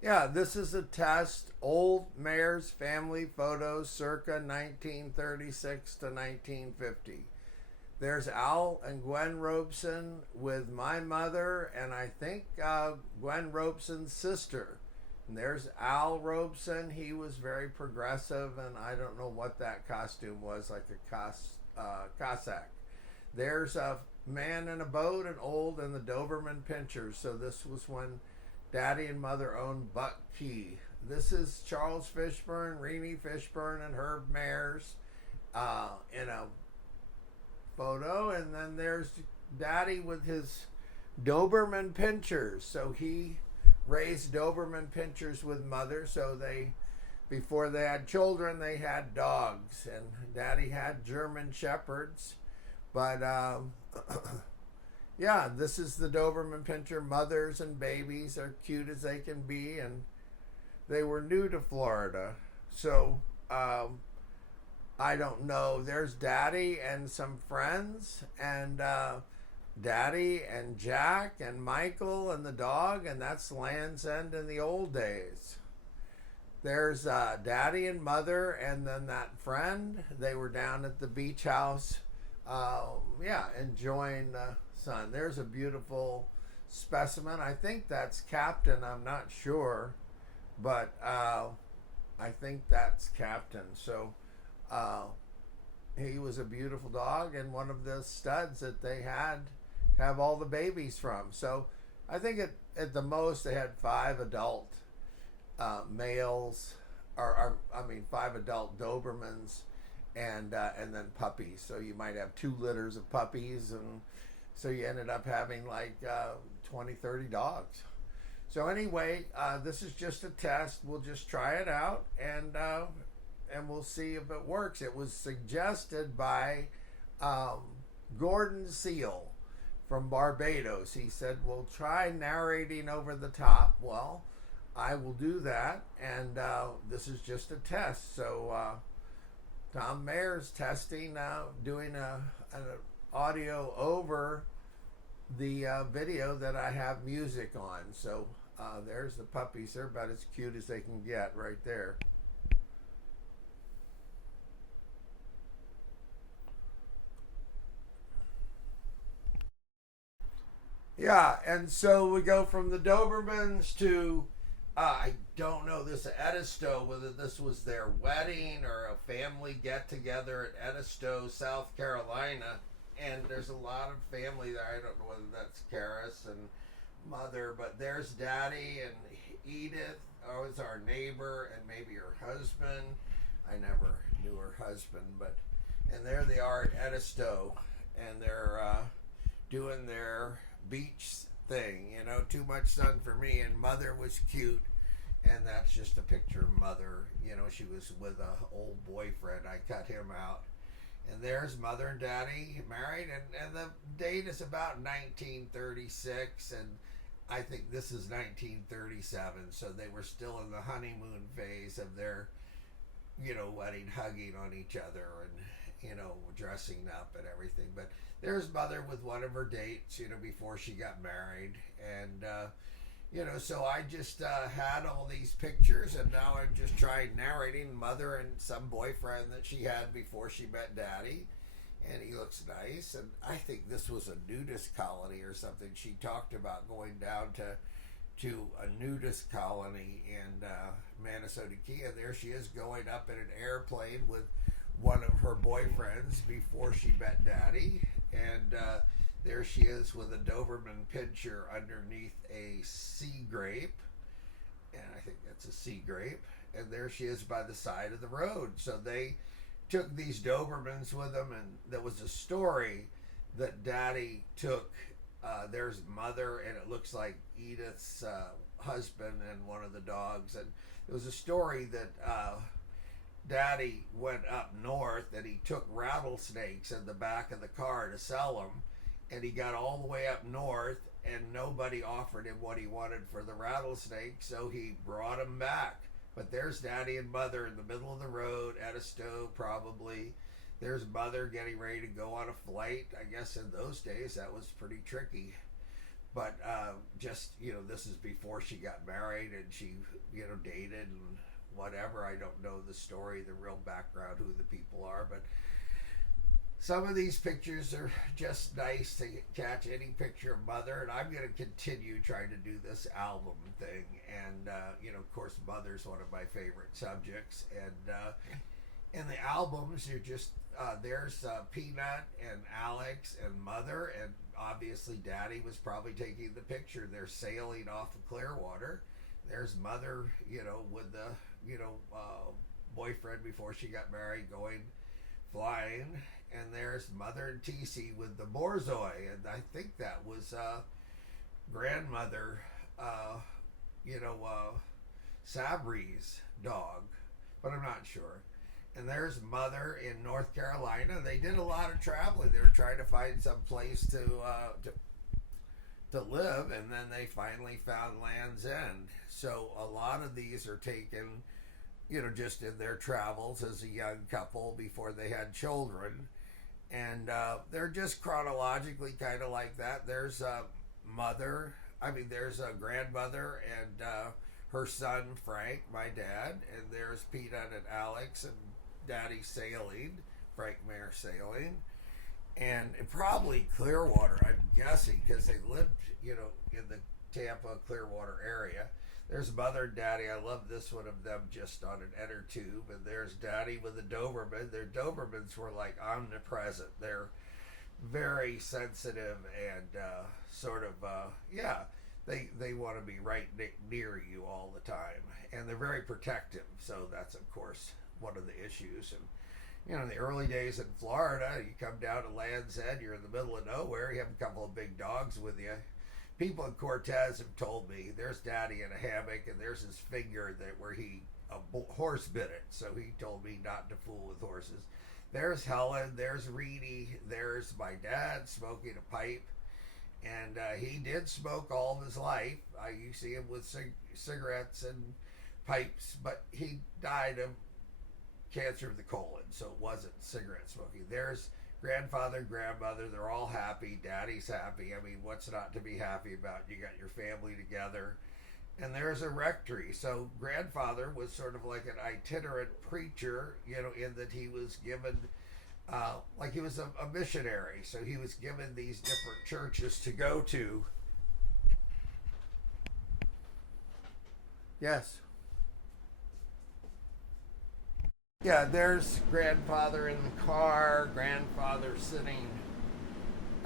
Yeah, this is a test. Old mayor's family photos circa 1936 to 1950. There's Al and Gwen Robeson with my mother, and I think Gwen Robeson's sister. And there's Al Robeson. He was very progressive, and I don't know what that costume was, like a Cossack. There's a man in a boat, and old, and the Doberman Pinchers. So this was when Daddy and Mother owned Buck Key. This is Charles Fishburne, Renee Fishburne, and Herb Mayers in a photo. And then there's Daddy with his Doberman Pinchers. So he raised Doberman Pinchers with Mother. So they, before they had children, they had dogs. And Daddy had German Shepherds. But yeah, this is the Doberman Pinscher. Mothers and babies are cute as they can be, and they were new to Florida. So I don't know. There's Daddy and some friends, and Daddy and Jack and Michael and the dog, and that's Land's End in the old days. There's Daddy and Mother, and then that friend. They were down at the beach house, yeah, enjoying the sun. There's a beautiful specimen. I think that's Captain. I'm not sure, but I think that's Captain. So uh, he was a beautiful dog and one of the studs that they had to have all the babies from. So I think at the most they had five adult males, or I mean 5 adult Dobermans, and then puppies. So you might have 2 litters of puppies, and so you ended up having like 20, 30 dogs. So anyway, this is just a test. We'll just try it out, and we'll see if it works. It was suggested by um, Gordon Seal from Barbados. He said, "We'll try narrating over the top." Well, I will do that, and this is just a test. So Tom Mayer's testing, doing an audio over the video that I have music on. So there's the puppies. They're about as cute as they can get right there. Yeah, and so we go from the Dobermans to I don't know this Edisto, whether this was their wedding or a family get together at Edisto, South Carolina. And there's a lot of family there. I don't know whether that's Karis and Mother, but there's Daddy and Edith, was our neighbor, and maybe her husband. I never knew her husband, but and there they are at Edisto, and they're doing their beach thing. You know, too much sun for me. And Mother was cute, and that's just a picture of Mother. You know, she was with a old boyfriend. I cut him out. And there's Mother and Daddy married, and the date is about 1936, and I think this is 1937, so they were still in the honeymoon phase of their, wedding, hugging on each other, and dressing up and everything. But there's Mother with one of her dates, before she got married, and so I just had all these pictures, and now I'm just trying narrating Mother and some boyfriend that she had before she met Daddy, and he looks nice. And I think this was a nudist colony or something. She talked about going down to a nudist colony in Manasota Key, and there she is going up in an airplane with one of her boyfriends before she met Daddy, and there she is with a Doberman Pinscher underneath a sea grape, and I think that's a sea grape, and there she is by the side of the road. So they took these Dobermans with them, and there was a story that Daddy took. There's Mother, and it looks like Edith's husband and one of the dogs, and it was a story that Daddy went up north and he took rattlesnakes in the back of the car to sell them, and he got all the way up north and nobody offered him what he wanted for the rattlesnake, so he brought him back. But there's Daddy and Mother in the middle of the road at a stove, probably. There's Mother getting ready to go on a flight. I guess in those days that was pretty tricky. but just, this is before she got married and she, dated and whatever. I don't know the story, the real background, who the people are, but some of these pictures are just nice to catch any picture of mother, and I'm going to continue trying to do this album thing. And, of course, mother's one of my favorite subjects. And in the albums, you're just, there's Peanut and Alex and mother, and obviously daddy was probably taking the picture. They're sailing off of Clearwater. There's mother, with the, boyfriend before she got married going flying. And there's mother and TC with the Borzoi, and I think that was grandmother, Sabri's dog, but I'm not sure. And there's mother in North Carolina. They did a lot of traveling. They were trying to find some place to live, and then they finally found Land's End. So a lot of these are taken, just in their travels as a young couple before they had children. And they're just chronologically kind of like that. There's a there's a grandmother and her son, Frank, my dad. And there's Peanut and Alex and daddy sailing, Frank Mayer sailing. And probably Clearwater, I'm guessing, because they lived, in the Tampa, Clearwater area. There's mother and daddy. I love this one of them just on an inner tube. And there's daddy with the Doberman. Their Dobermans were like omnipresent. They're very sensitive and they want to be right near you all the time. And they're very protective. So that's, of course, one of the issues. And, in the early days in Florida, you come down to Land's End, you're in the middle of nowhere, you have a couple of big dogs with you. People in Cortez have told me there's daddy in a hammock and there's his finger where a horse bit it. So he told me not to fool with horses. There's Helen, there's Reedy, there's my dad smoking a pipe. And he did smoke all of his life. You see him with cigarettes and pipes, but he died of cancer of the colon, so it wasn't cigarette smoking. There's grandfather, grandmother, they're all happy. Daddy's happy. I mean, what's not to be happy about? You got your family together. And there's a rectory. So grandfather was sort of like an itinerant preacher, in that he was given, like he was a missionary. So he was given these different churches to go to. Yes. Yeah, there's grandfather in the car, grandfather sitting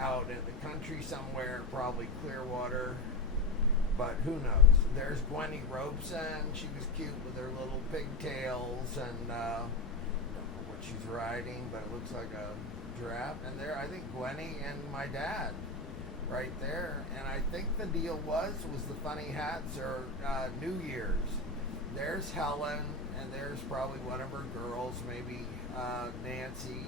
out in the country somewhere, probably Clearwater, but who knows. There's Gwenny Robeson. She was cute with her little pigtails, and I don't know what she's riding, but it looks like a giraffe. And there, I think Gwenny and my dad right there. And I think the deal was the funny hats are New Year's. There's Helen, and there's probably one of her girls, maybe Nancy,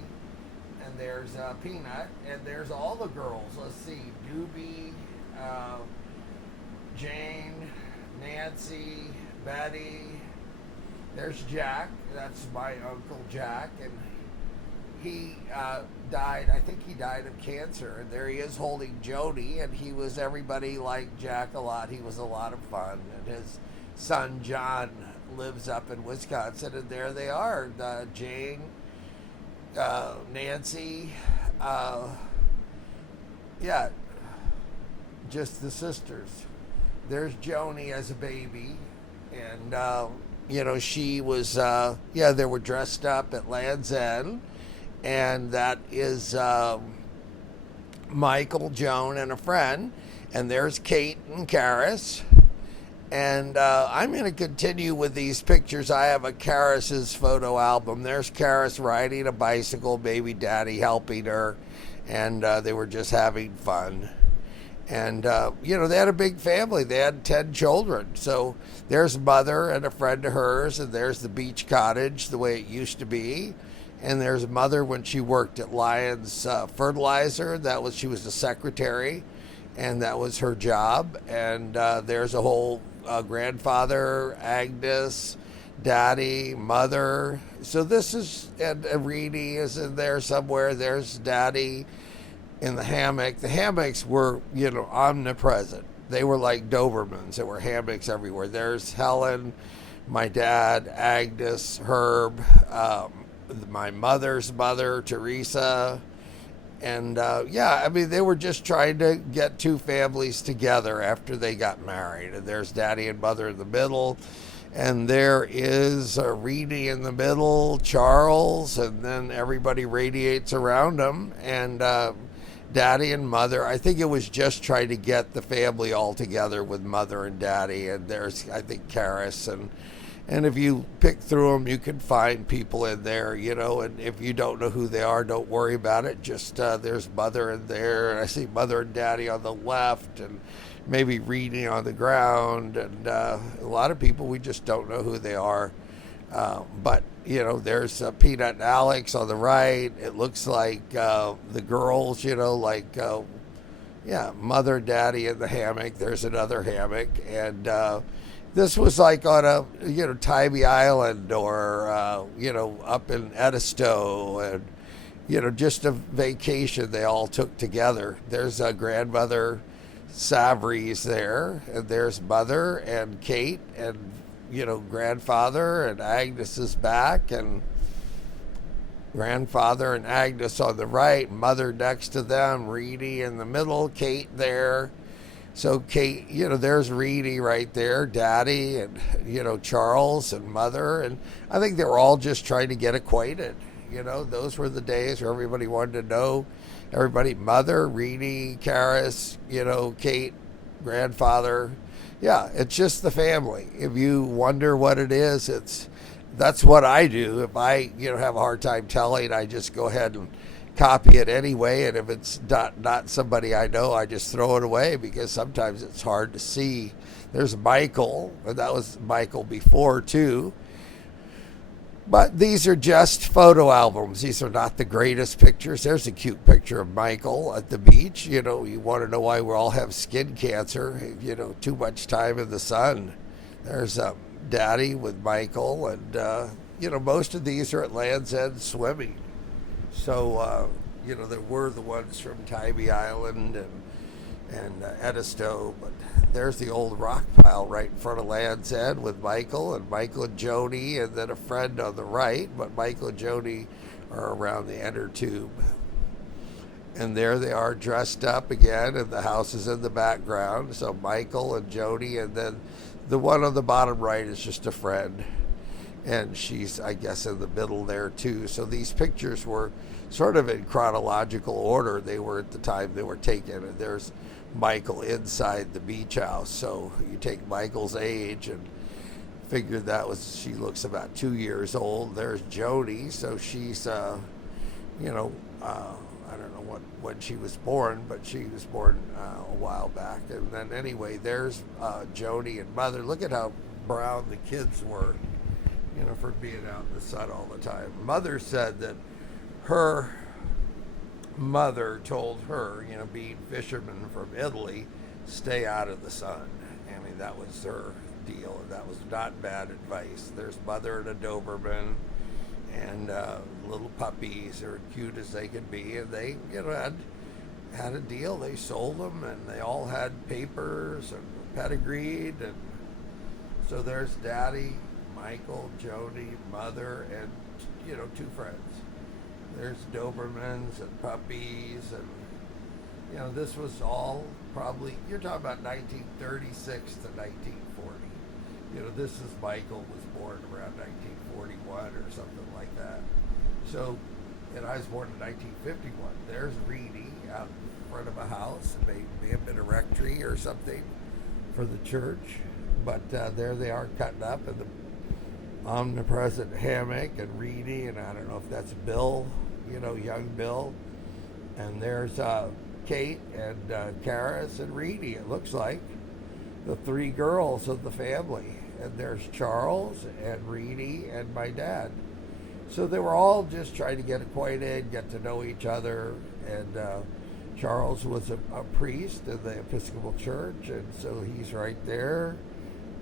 and there's Peanut, and there's all the girls. Let's see, Doobie, Jane, Nancy, Betty. There's Jack. That's my Uncle Jack, and he died. I think he died of cancer. And there he is holding Jody, and everybody liked Jack a lot. He was a lot of fun, and his son John lives up in Wisconsin, and there they are, Jane, Nancy, just the sisters. There's Joni as a baby, and she was they were dressed up at Land's End, and that is Michael, Joan, and a friend, and there's Kate and Karis. And I'm going to continue with these pictures. I have a Karis's photo album. There's Karis riding a bicycle, baby daddy helping her, and they were just having fun. And, they had a big family. They had 10 children. So there's mother and a friend of hers, and there's the beach cottage the way it used to be. And there's mother when she worked at Lyons Fertilizer. She was the secretary, and that was her job. And there's a whole grandfather, Agnes, daddy, mother. So this is, and Reedy is in there somewhere. There's daddy in the hammock. The hammocks were, omnipresent. They were like Dobermans. There were hammocks everywhere. There's Helen, my dad, Agnes, Herb, my mother's mother, Teresa. And they were just trying to get two families together after they got married. And there's Daddy and Mother in the middle. And there is Reedy in the middle, Charles, and then everybody radiates around them. And Daddy and Mother, I think it was just trying to get the family all together with Mother and Daddy. And there's, I think, Karis. And if you pick through them, you can find people in there, and if you don't know who they are, don't worry about it. Just there's Mother in there. And I see Mother and Daddy on the left, and maybe reading on the ground, and a lot of people, we just don't know who they are. But there's Peanut and Alex on the right. It looks like the girls, Mother, Daddy in the hammock. There's another hammock. And this was like on a, Tybee Island or, up in Edisto, and, just a vacation they all took together. There's a grandmother Savry's there, and there's Mother and Kate and grandfather, and Agnes is back, and grandfather and Agnes on the right, Mother next to them, Reedy in the middle, Kate there. So Kate, there's Reedy right there, Daddy, and Charles and Mother, and I think they were all just trying to get acquainted. Those were the days where everybody wanted to know everybody. Mother, Reedy, Karis, Kate, grandfather. Yeah, it's just the family. If you wonder what it is, that's what I do. If I have a hard time telling, I just go ahead and copy it anyway. And if it's not somebody I know, I just throw it away, because sometimes it's hard to see. There's Michael, and that was Michael before too. But these are just photo albums. These are not the greatest pictures. There's a cute picture of Michael at the beach. You want to know why we all have skin cancer, too much time in the sun. There's Daddy with Michael, and, most of these are at Land's End swimming. So, there were the ones from Tybee Island and Edisto, but there's the old rock pile right in front of Land's End with Michael and Joni, and then a friend on the right, but Michael and Joni are around the inner tube. And there they are dressed up again, and the house is in the background. So Michael and Joni, and then the one on the bottom right is just a friend. And she's, I guess, in the middle there too. So these pictures were sort of in chronological order. They were at the time they were taken. And there's Michael inside the beach house. So you take Michael's age and figure she looks about 2 years old. There's Joni. So she's, I don't know when she was born, but she was born a while back. And then anyway, there's Joni and Mother. Look at how brown the kids were, for being out in the sun all the time. Mother said that her mother told her, being fishermen from Italy, stay out of the sun. I mean, that was her deal, and that was not bad advice. There's Mother and a Doberman, and little puppies are cute as they could be, and they, had a deal. They sold them, and they all had papers and pedigreed, and so there's Daddy, Michael, Joni, Mother, and, two friends. There's Dobermans and puppies, and, this was all probably, you're talking about 1936 to 1940. This is Michael was born around 1941 or something like that. So, and I was born in 1951. There's Reedy out in front of a house. It may have been a rectory or something for the church. But there they are cutting up in the omnipresent hammock, and Reedy, and I don't know if that's Bill, young Bill. And there's Kate and Karis and Reedy, it looks like. The three girls of the family. And there's Charles and Reedy and my dad. So they were all just trying to get acquainted, get to know each other. And Charles was a priest in the Episcopal Church, and so he's right there.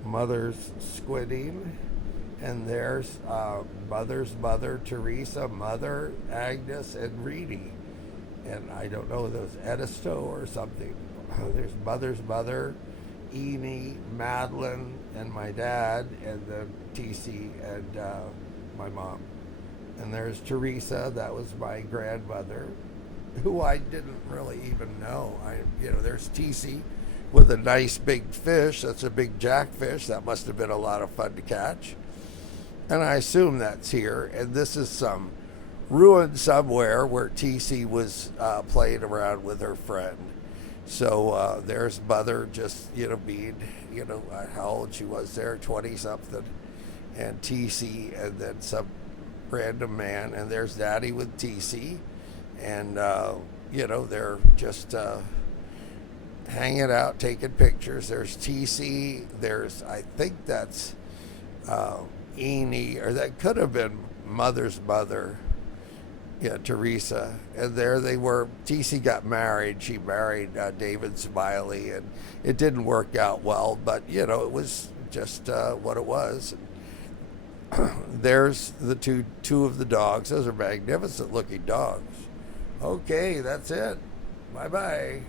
Mother's squinting. And there's Mother's mother, Teresa, Mother, Agnes, and Reedy. and I don't know if it was Edisto or something. There's mother's mother, Eni, Madeline, and my dad, and then TC and my mom. And there's Teresa, that was my grandmother, who I didn't really even know. There's TC with a nice big fish. That's a big jackfish. That must have been a lot of fun to catch. And I assume that's here. And this is some ruin somewhere where TC was playing around with her friend. So there's mother just, being, how old she was there, 20 something. And TC, and then some random man. And there's daddy with TC. And, they're just hanging out, taking pictures. There's TC. There's, I think that's Eni, or that could have been mother's mother. Yeah, Teresa. And there they were. TC got married. She married David Smiley, and it didn't work out well, but, it was just what it was. There's the two of the dogs. Those are magnificent looking dogs. Okay, that's it. Bye-bye.